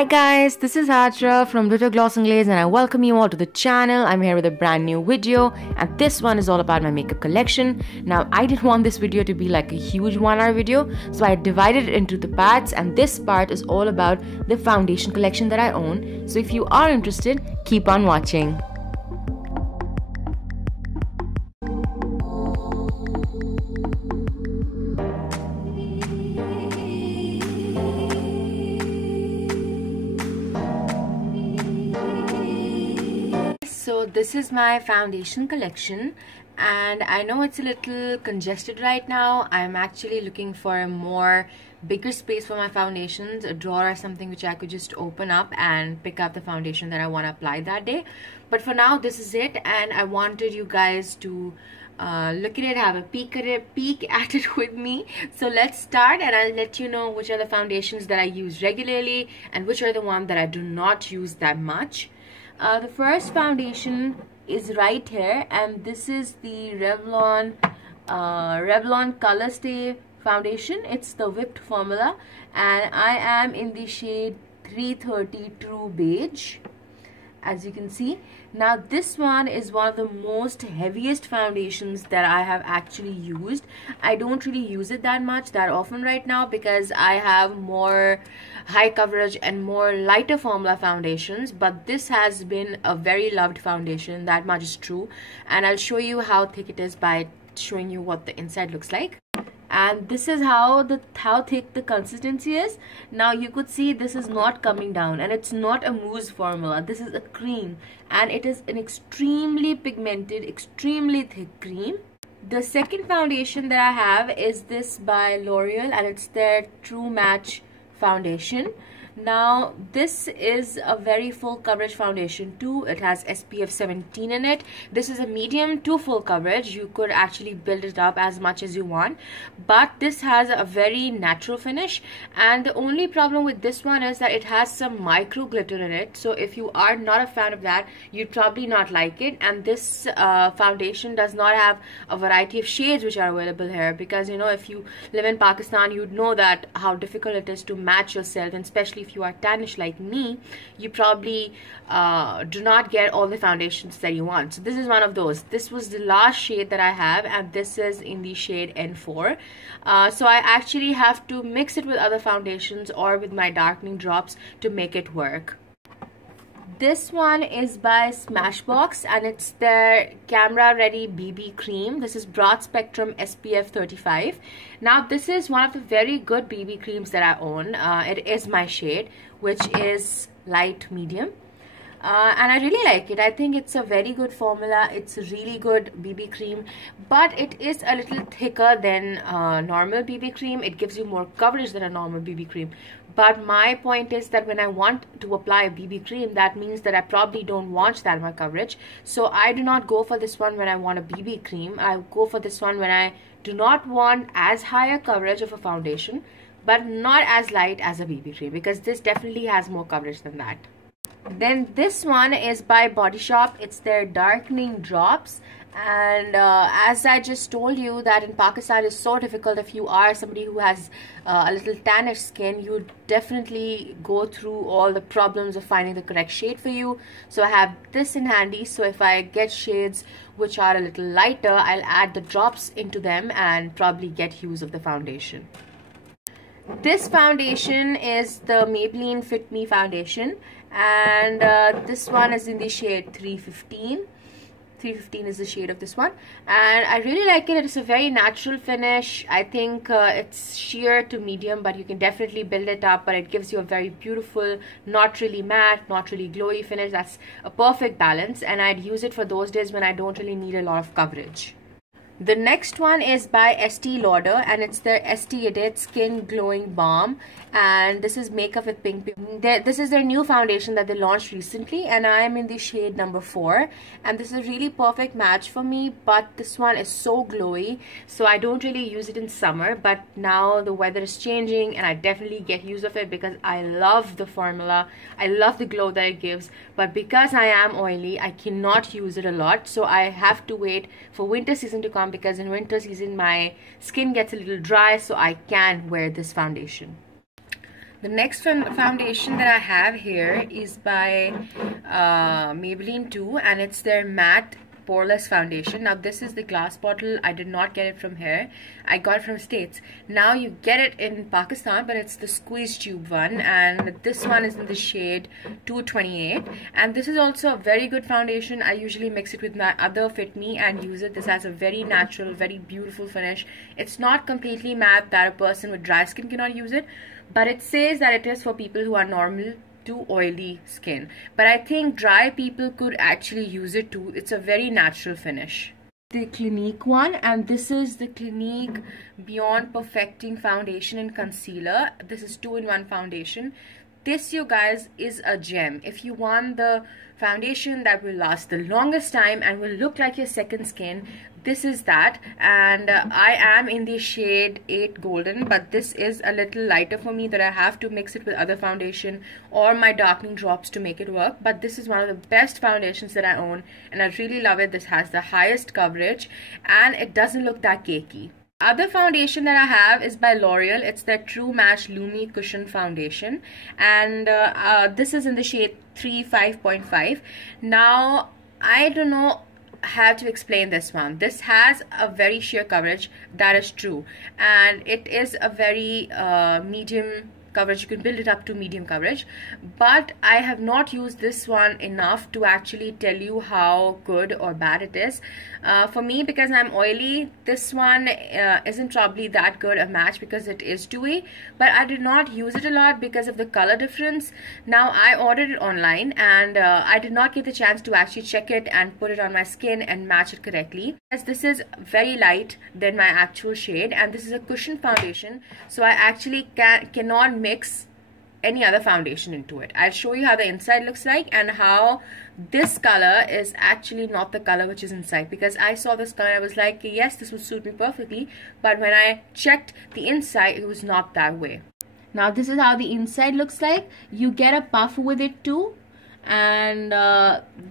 Hi guys, this is Hajra from Glitter Gloss Glaze and I welcome you all to the channel. I'm here with a brand new video and this one is all about my makeup collection. Now I didn't want this video to be like a huge 1-hour video, so I divided it into the parts, and this part is all about the foundation collection that I own. So if you are interested, keep on watching. So this is my foundation collection, and I know it's a little congested right now. I'm actually looking for a more bigger space for my foundations, a drawer or something which I could just open up and pick up the foundation that I want to apply that day. But for now, this is it, and I wanted you guys to look at it, have a peek at it with me. So let's start, and I'll let you know which are the foundations that I use regularly and which are the ones that I do not use that much. The first foundation is right here, and this is the Revlon Color Stay foundation. It's the whipped formula, and I am in the shade 330 True Beige, as you can see. Now this one is one of the most heaviest foundations that I have actually used. I don't really use it that often right now because I have more high coverage and more lighter formula foundations, but this has been a very loved foundation, that much is true, and I'll show you how thick it is by showing you what the inside looks like. And this is how thick the consistency is. Now you could see this is not coming down, and it's not a mousse formula. This is a cream, and it is an extremely pigmented, extremely thick cream. The second foundation that I have is this by L'Oreal, and it's their True Match foundation. Now this is a very full coverage foundation too. It has SPF 17 in it. This is a medium to full coverage. You could actually build it up as much as you want, but this has a very natural finish, and the only problem with this one is that it has some micro glitter in it. So if you are not a fan of that, you'd probably not like it. And this foundation does not have a variety of shades which are available here, because you know, if you live in Pakistan, you'd know that how difficult it is to match yourself, and especially if you are tannish like me, you probably do not get all the foundations that you want. So this is one of those. This was the last shade that I have, and this is in the shade N4. So I actually have to mix it with other foundations or with my darkening drops to make it work. This one is by Smashbox, and it's their Camera Ready BB Cream. This is Broad Spectrum SPF 35. Now this is one of the very good BB creams that I own. It is my shade, which is light medium. And I really like it. I think it's a very good formula. It's a really good BB cream, but it is a little thicker than normal BB cream. It gives you more coverage than a normal BB cream. But my point is that when I want to apply a BB cream, that means that I probably don't want that much coverage. So I do not go for this one when I want a BB cream. I go for this one when I do not want as high a coverage of a foundation, but not as light as a BB cream, because this definitely has more coverage than that. Then this one is by Body Shop. It's their darkening drops, and as I just told you that in Pakistan it's so difficult. If you are somebody who has a little tannish skin, you definitely go through all the problems of finding the correct shade for you. So I have this in handy, so if I get shades which are a little lighter, I'll add the drops into them and probably get use of the foundation. This foundation is the Maybelline Fit Me foundation, and this one is in the shade 315. 315 is the shade of this one, and I really like it. It's a very natural finish. I think it's sheer to medium, but you can definitely build it up, but it gives you a very beautiful, not really matte, not really glowy finish. That's a perfect balance, and I'd use it for those days when I don't really need a lot of coverage. The next one is by Estee Lauder, and it's their Estee Edit Skin Glowing Balm, and this is Makeup with Pink. This is their new foundation that they launched recently, and I am in the shade number 4, and this is a really perfect match for me, but this one is so glowy, so I don't really use it in summer, but now the weather is changing and I definitely get use of it because I love the formula. I love the glow that it gives, but because I am oily, I cannot use it a lot, so I have to wait for winter season to come, because in winter season my skin gets a little dry, so I can wear this foundation. The next foundation that I have here is by Maybelline 2, and it's their matte poreless foundation. Now this is the glass bottle. I did not get it from here. I got it from States. Now you get it in Pakistan, but it's the squeeze tube one, and this one is in the shade 228, and this is also a very good foundation. I usually mix it with my other Fit Me and use it. This has a very natural, very beautiful finish. It's not completely matte that a person with dry skin cannot use it, but it says that it is for people who are normal to oily skin, but I think dry people could actually use it too. It's a very natural finish. The Clinique one, and this is the Clinique Beyond Perfecting Foundation and Concealer. This is 2-in-1 foundation. This, you guys, is a gem. If you want the foundation that will last the longest time and will look like your second skin, this is that. And I am in the shade 8 Golden, but this is a little lighter for me, that I have to mix it with other foundation or my darkening drops to make it work. But this is one of the best foundations that I own, and I really love it. This has the highest coverage and it doesn't look that cakey. Other foundation that I have is by L'Oreal. It's their True Match Lumi Cushion Foundation, and this is in the shade 3.5.5. Now I don't know how to explain this one. This has a very sheer coverage, that is true, and it is a very medium coverage. You can build it up to medium coverage, but I have not used this one enough to actually tell you how good or bad it is. For me, because I'm oily, this one isn't probably that good a match because it is dewy, but I did not use it a lot because of the color difference. Now I ordered it online, and I did not get the chance to actually check it and put it on my skin and match it correctly, as this is very light than my actual shade, and this is a cushion foundation, so I actually cannot mix any other foundation into it. I'll show you how the inside looks like and how this color is actually not the color which is inside, because I saw this color, I was like, yes, this would suit me perfectly, but when I checked the inside, it was not that way. Now this is how the inside looks like. You get a puff with it too, and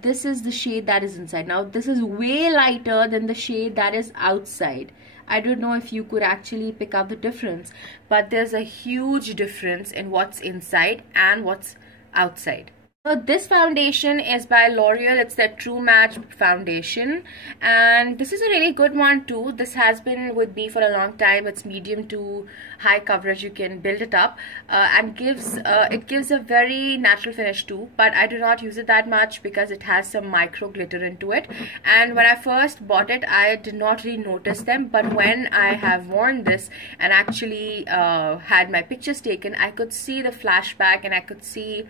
this is the shade that is inside. Now this is way lighter than the shade that is outside. I don't know if you could actually pick up the difference, but there's a huge difference in what's inside and what's outside. So this foundation is by L'Oreal. It's their True Match foundation, and this is a really good one too. This has been with me for a long time. It's medium to high coverage. You can build it up and it gives a very natural finish too, but I do not use it that much because it has some micro glitter into it, and when I first bought it, I did not really notice them, but when I have worn this and actually had my pictures taken, I could see the flashback and I could see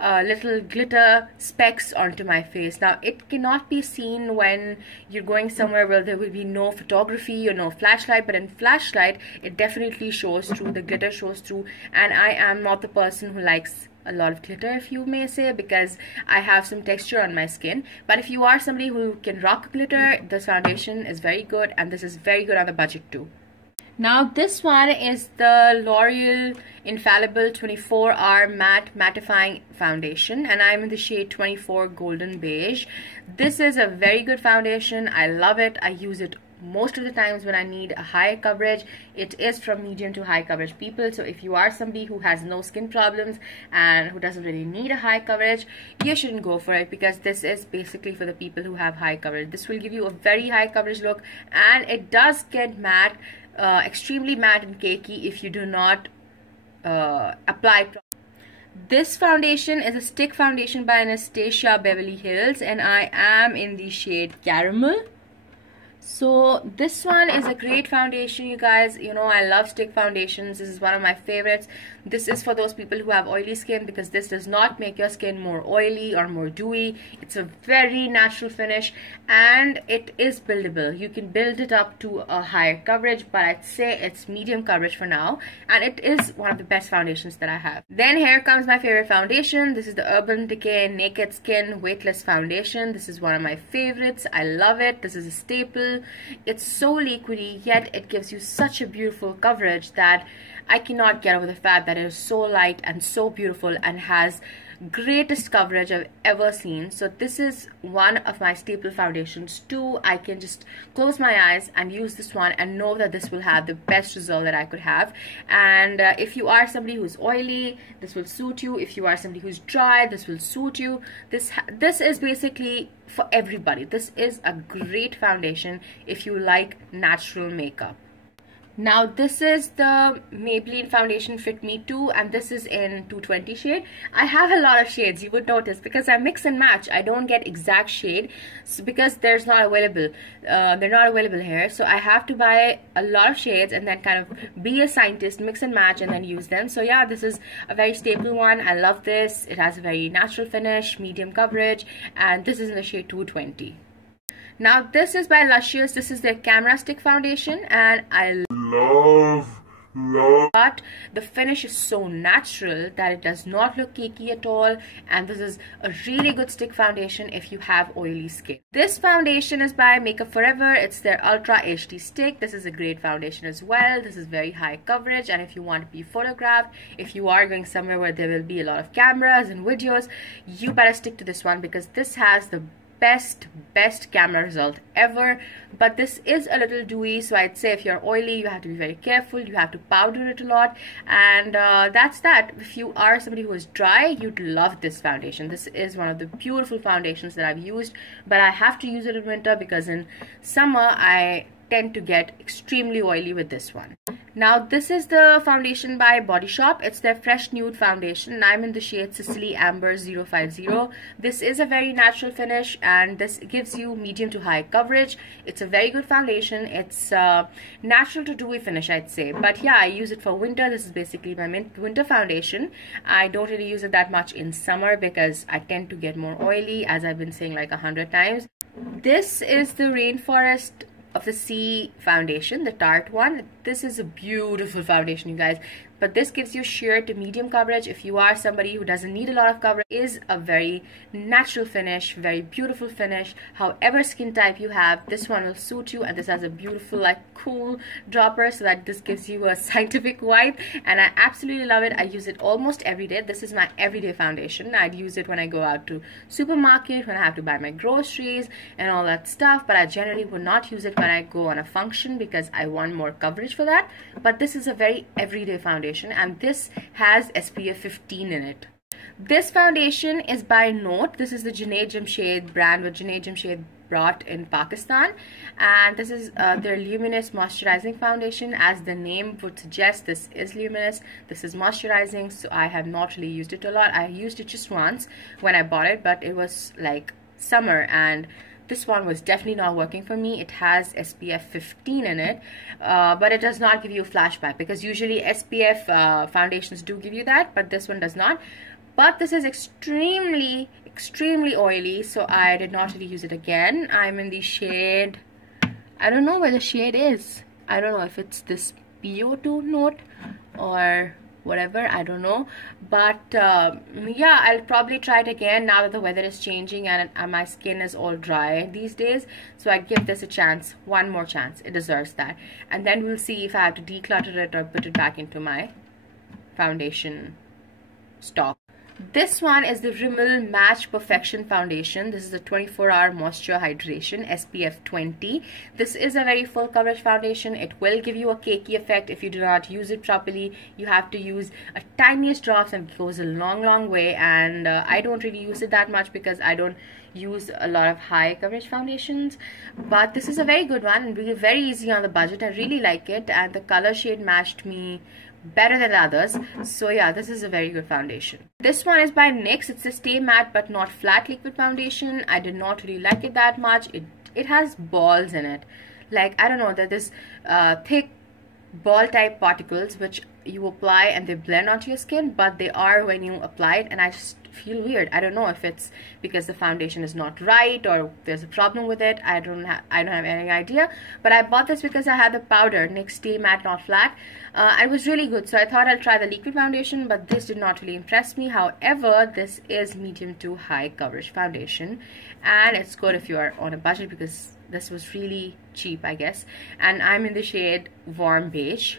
little glitter specks onto my face. Now it cannot be seen when you're going somewhere where there will be no photography or no flashlight, but in flashlight it definitely shows through, the glitter shows through, and I am not the person who likes a lot of glitter, if you may say, because I have some texture on my skin. But if you are somebody who can rock glitter, this foundation is very good, and this is very good on the budget too. Now this one is the L'Oreal Infallible 24-Hour Matte Mattifying Foundation, and I'm in the shade 24 Golden Beige. This is a very good foundation. I love it. I use it most of the times when I need a high coverage. It is from medium to high coverage people, so if you are somebody who has no skin problems and who doesn't really need a high coverage, you shouldn't go for it, because this is basically for the people who have high coverage. This will give you a very high coverage look, and it does get matte, extremely matte and cakey if you do not apply properly. This foundation is a stick foundation by Anastasia Beverly Hills, and I am in the shade Caramel. So this one is a great foundation, you guys. You know, I love stick foundations. This is one of my favorites. This is for those people who have oily skin, because this does not make your skin more oily or more dewy. It's a very natural finish, and it is buildable. You can build it up to a higher coverage, but I'd say it's medium coverage for now, and it is one of the best foundations that I have. Then here comes my favorite foundation. This is the Urban Decay Naked Skin Weightless Foundation. This is one of my favorites. I love it. This is a staple. It's so liquidy, yet it gives you such a beautiful coverage that I cannot get over the fact that it is so light and so beautiful and has greatest coverage I've ever seen. So this is one of my staple foundations too. I can just close my eyes and use this one and know that this will have the best result that I could have. And if you are somebody who's oily, this will suit you. If you are somebody who's dry, this will suit you. This is basically for everybody. This is a great foundation if you like natural makeup. Now this is the Maybelline foundation Fit Me 2, and this is in 220 shade. I have a lot of shades, you would notice, because I mix and match. I don't get exact shade because they're not available here. So I have to buy a lot of shades and then kind of be a scientist, mix and match, and then use them. So yeah, this is a very staple one. I love this. It has a very natural finish, medium coverage, and this is in the shade 220. Now this is by Luscious. This is their camera stick foundation, and I love but the finish is so natural that it does not look cakey at all, and this is a really good stick foundation if you have oily skin. This foundation is by Makeup Forever. It's their Ultra HD stick. This is a great foundation as well. This is very high coverage, and if you want to be photographed, if you are going somewhere where there will be a lot of cameras and videos, you better stick to this one because this has the best camera result ever. But this is a little dewy, so I'd say if you're oily, you have to be very careful. You have to powder it a lot, and that's that. If you are somebody who is dry, you'd love this foundation. This is one of the beautiful foundations that I've used, but I have to use it in winter because in summer I tend to get extremely oily with this one. Now this is the foundation by Body Shop. It's their Fresh Nude foundation, and I'm in the shade Sicily Amber 050. This is a very natural finish, and this gives you medium to high coverage. It's a very good foundation. It's natural to dewy finish, I'd say. But yeah, I use it for winter. This is basically my winter foundation. I don't really use it that much in summer because I tend to get more oily, as I've been saying like 100 times. This is the Rainforest of the Sea foundation, the Tarte one. This is a beautiful foundation, you guys, but this gives you sheer to medium coverage. If you are somebody who doesn't need a lot of coverage, it is a very natural finish, very beautiful finish. However skin type you have, this one will suit you, and this has a beautiful like cool dropper, so that this gives you a scientific vibe, and I absolutely love it. I use it almost every day. This is my everyday foundation. I'd use it when I go out to supermarket, when I have to buy my groceries and all that stuff, but I generally would not use it when I go on a function because I want more coverage for that. But this is a very everyday foundation, and this has SPF 15 in it. This foundation is by Note. This is the Janae Jamshed brand, with Janae Jamshed brought in Pakistan, and this is their luminous moisturizing foundation. As the name would suggest, this is luminous, this is moisturizing, so I have not really used it a lot. I used it just once when I bought it, but it was like summer, and this one was definitely not working for me. It has SPF 15 in it, but it does not give you a flashback, because usually SPF foundations do give you that, but this one does not. But this is extremely oily, so I did not really use it again. I'm in the shade, I don't know where the shade is. I don't know if it's this PO2 note or whatever, I don't know. But yeah, I'll probably try it again now that the weather is changing and my skin is all dry these days. So I give this a chance, one more chance. It deserves that. And then we'll see if I have to declutter it or put it back into my foundation stock. This one is the Rimmel Match Perfection foundation. This is a 24-hour moisture hydration, SPF 20. This is a very full coverage foundation. It will give you a cakey effect if you do not use it properly. You have to use a tiniest drops, and it goes a long way. And I don't really use it that much because I don't use a lot of high coverage foundations, but this is a very good one and really very easy on the budget. I really like it, and the color shade matched me better than the others. So yeah, this is a very good foundation. This one is by NYX. It's a Stay Matte but Not Flat liquid foundation. I did not really like it that much. It has balls in it, like I don't know, that this thick ball type particles which you apply and they blend onto your skin, but they are when you apply it, and I just feel weird. I don't know if it's because the foundation is not right or there's a problem with it. I don't have any idea, but I bought this because I had the powder NYX Stay Matte Not Flat. It was really good, so I thought I'll try the liquid foundation, but this did not really impress me. However, this is medium to high coverage foundation, and it's good if you are on a budget because this was really cheap, I guess. And I'm in the shade Warm Beige.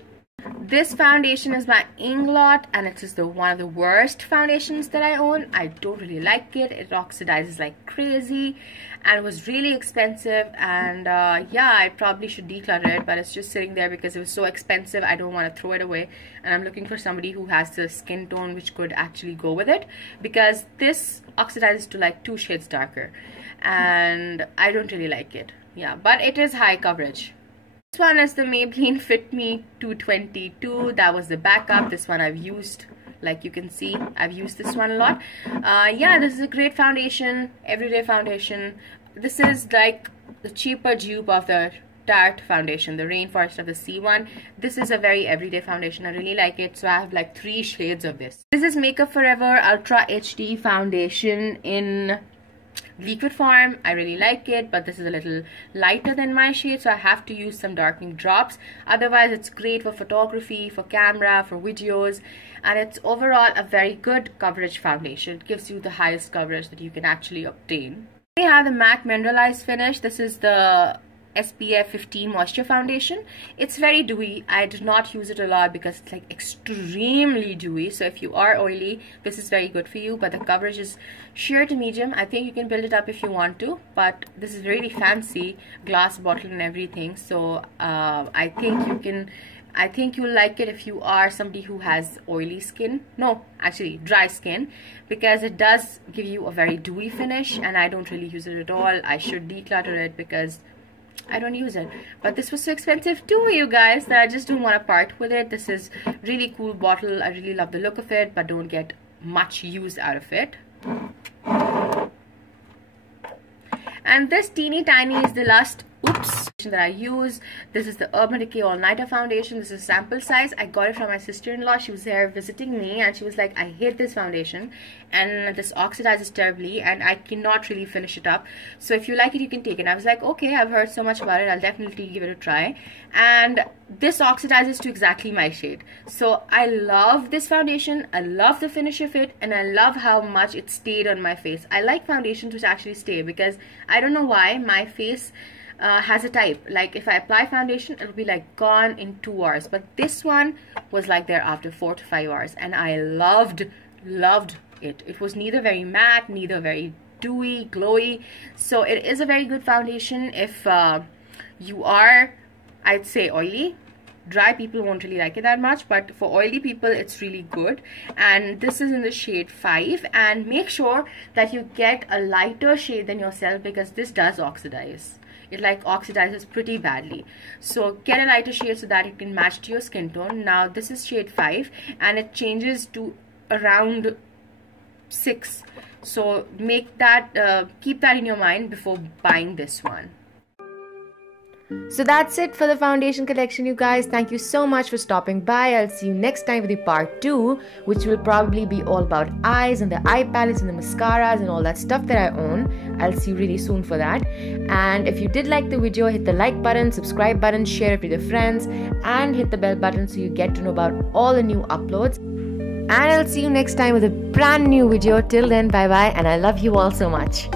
This foundation is by Inglot, and it is one of the worst foundations that I own. I don't really like it. It oxidizes like crazy, and it was really expensive. And yeah, I probably should declutter it, but it's just sitting there because it was so expensive. I don't want to throw it away, and I'm looking for somebody who has the skin tone which could actually go with it, because this oxidizes to like 2 shades darker, and I don't really like it. Yeah, but it is high coverage. This one is the Maybelline Fit Me 222. That was the backup. This one I've used, like you can see, I've used this one a lot. Yeah, this is a great foundation, everyday foundation. This is like the cheaper dupe of the Tarte foundation, the Rainforest of the Sea one. This is a very everyday foundation. I really like it. So I have like 3 shades of this. This is Makeup Forever Ultra HD foundation in liquid form. I really like it, but this is a little lighter than my shade, so I have to use some darkening drops. Otherwise, it's great for photography, for camera, for videos, and it's overall a very good coverage foundation. It gives you the highest coverage that you can actually obtain. We have the MAC Mineralized finish. This is the SPF 15 moisture foundation. It's very dewy. I did not use it a lot because it's like extremely dewy, so if you are oily, this is very good for you. But the coverage is sheer to medium. I think you can build it up if you want to, but this is really fancy, glass bottle and everything, so I think you'll like it if you are somebody who has oily skin. No, actually dry skin, because it does give you a very dewy finish, and I don't really use it at all. I should declutter it because I don't use it, but this was so expensive too, you guys, that I just don't want to part with it. This is really cool bottle. I really love the look of it, but don't get much use out of it. And this teeny tiny is the last that I use. This is the Urban Decay All Nighter foundation. This is sample size. I got it from my sister-in-law. She was there visiting me, and she was like, I hate this foundation and this oxidizes terribly and I cannot really finish it up, so if you like it you can take it. I was like, okay, I've heard so much about it, I'll definitely give it a try. And this oxidizes to exactly my shade, so I love this foundation. I love the finish of it, and I love how much it stayed on my face. I like foundations which actually stay, because I don't know why my face has a type, like if I apply foundation it'll be like gone in 2 hours, but this one was like there after 4 to 5 hours, and I loved it. It was neither very matte, neither very dewy, glowy, so it is a very good foundation if you are, I'd say, oily. Dry people won't really like it that much, but for oily people it's really good. And this is in the shade 5, and make sure that you get a lighter shade than yourself, because this does oxidize. It like oxidizes pretty badly, so get a lighter shade so that it can match to your skin tone. Now this is shade 5 and it changes to around 6, so make that keep that in your mind before buying this one. So that's it for the foundation collection, you guys. Thank you so much for stopping by. I'll see you next time with the part 2, which will probably be all about eyes and the eye palettes and the mascaras and all that stuff that I own. I'll see you really soon for that. And if you did like the video, hit the like button, subscribe button, share it with your friends, and hit the bell button so you get to know about all the new uploads. And I'll see you next time with a brand new video. Till then, bye bye, and I love you all so much.